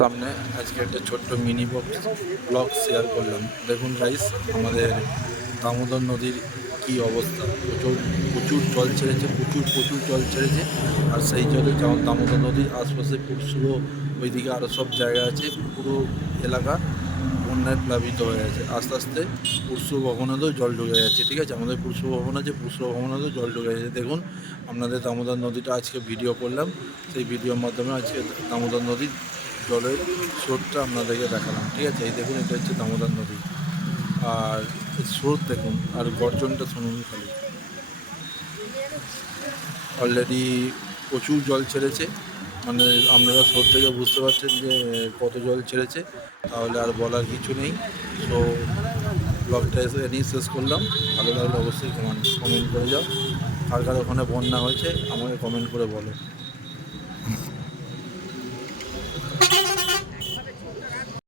সামনে আজকে একটা ছোট্ট মিনি ব্লগ শেয়ার করলাম। দেখুন গাইস, আমাদের দামোদর নদীর কি অবস্থা। প্রচুর প্রচুর জল ছেড়েছে, প্রচুর জল ছেড়েছে। আর সেই জলে যেমন দামোদর নদীর আশপাশে পুরসুরো, ওইদিকে আরও সব জায়গা আছে, পুরো এলাকা বন্যায় প্লাবিত হয়ে আছে। আস্তে আস্তে পুরসুর ভবনেতেও জল ঢুকে যাচ্ছে। ঠিক আছে, আমাদের পুরসুর ভবন আছে, পুরসুর ভবনেতেও জল ঢুকে যাচ্ছে। দেখুন, আপনাদের দামোদর নদীটা আজকে ভিডিও করলাম, সেই ভিডিওর মাধ্যমে আজকে দামোদর নদীর জলের স্রোতটা আপনাদেরকে দেখালাম। ঠিক আছে, এই দেখুন, এটা হচ্ছে দামোদর নদী। আর স্রোত দেখুন, আর গর্জনটা শুনুন খালি। অলরেডি প্রচুর জল ছেড়েছে, মানে আপনারা স্রোত থেকে বুঝতে পারছেন যে কত জল ছেড়েছে। তাহলে আর বলার কিছু নেই। সো ব্লগটা এনেই শেষ করলাম। ভালো লাগলে অবশ্যই কমেন্ট করে যাও। কার কার ওখানে বন্যা হয়েছে আমাকে কমেন্ট করে বলো।